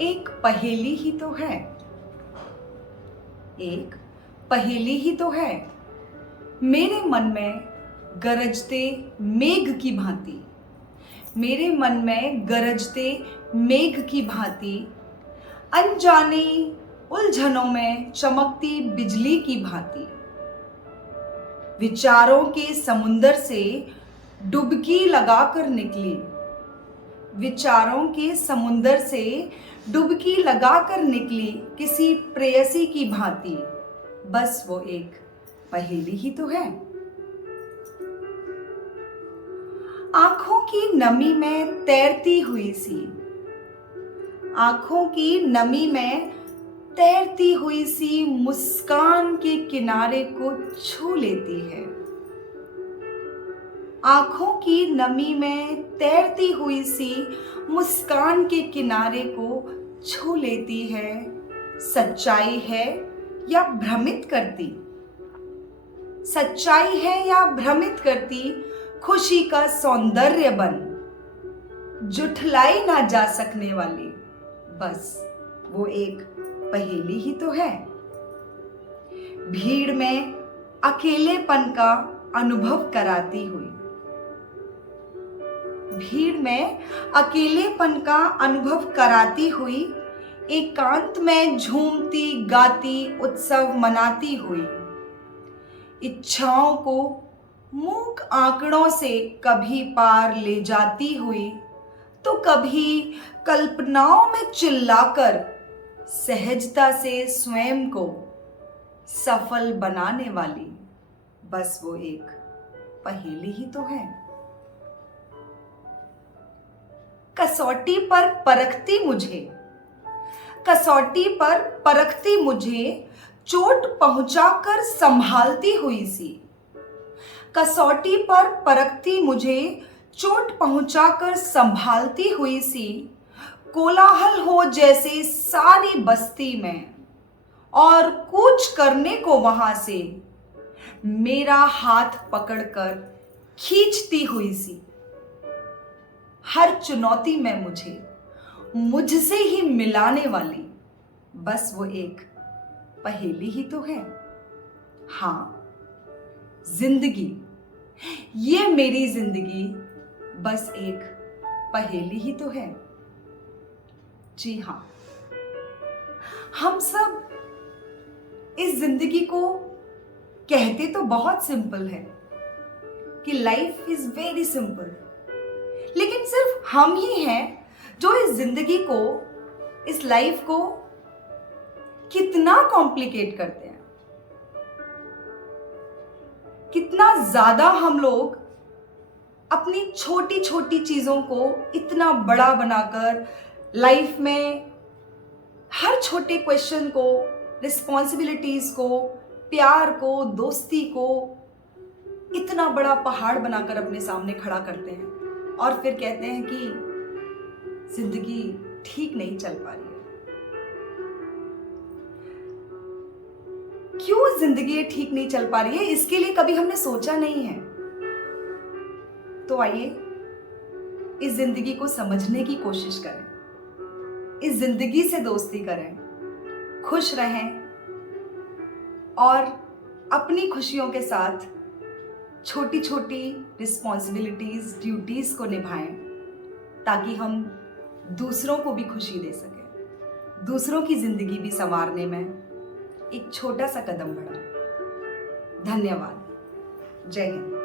एक पहेली ही तो है। एक पहेली ही तो है मेरे मन में गरजते मेघ की भांति। मेरे मन में गरजते मेघ की भांति, अनजाने उलझनों में चमकती बिजली की भांति। विचारों के समुंदर से डुबकी लगाकर निकली। विचारों के समुंदर से डुबकी लगाकर निकली किसी प्रेयसी की भांति। बस वो एक पहेली ही तो है। आंखों की नमी में तैरती हुई सी, आंखों की नमी में तैरती हुई सी मुस्कान के किनारे को छू लेती है। आंखों की नमी में तैरती हुई सी मुस्कान के किनारे को छू लेती है। सच्चाई है या भ्रमित करती, सच्चाई है या भ्रमित करती, खुशी का सौंदर्य बन, जुठलाई ना जा सकने वाली। बस वो एक पहेली ही तो है। भीड़ में अकेलेपन का अनुभव कराती हुई, भीड़ में अकेलेपन का अनुभव कराती हुई, एकांत में झूमती गाती उत्सव मनाती हुई, इच्छाओं को मूक आंकड़ों से कभी पार ले जाती हुई, तो कभी कल्पनाओं में चिल्लाकर सहजता से स्वयं को सफल बनाने वाली। बस वो एक पहेली ही तो है। कसौटी पर परखती मुझे, कसौटी पर परखती मुझे, चोट पहुंचाकर संभालती हुई सी। कसौटी पर परखती मुझे, चोट पहुंचाकर संभालती हुई सी। कोलाहल हो जैसे सारी बस्ती में, और कूच करने को वहां से मेरा हाथ पकड़कर खींचती हुई सी। हर चुनौती में मुझे मुझसे ही मिलाने वाली। बस वो एक पहेली ही तो है। हाँ, जिंदगी, ये मेरी जिंदगी बस एक पहेली ही तो है। जी हाँ, हम सब इस जिंदगी को कहते तो बहुत सिंपल है कि लाइफ इज वेरी सिंपल, लेकिन सिर्फ हम ही हैं जो इस जिंदगी को, इस लाइफ को कितना कॉम्प्लिकेट करते हैं। कितना ज्यादा हम लोग अपनी छोटी छोटी चीजों को इतना बड़ा बनाकर लाइफ में हर छोटे क्वेश्चन को, रिस्पॉन्सिबिलिटीज को, प्यार को, दोस्ती को इतना बड़ा पहाड़ बनाकर अपने सामने खड़ा करते हैं और फिर कहते हैं कि जिंदगी ठीक नहीं चल पा रही है। क्यों जिंदगी ठीक नहीं चल पा रही है, इसके लिए कभी हमने सोचा नहीं है। तो आइए इस जिंदगी को समझने की कोशिश करें, इस जिंदगी से दोस्ती करें, खुश रहें और अपनी खुशियों के साथ छोटी छोटी रिस्पॉन्सिबिलिटीज, ड्यूटीज को निभाएं, ताकि हम दूसरों को भी खुशी दे सकें, दूसरों की जिंदगी भी संवारने में एक छोटा सा कदम बढ़ाएं। धन्यवाद। जय हिंद।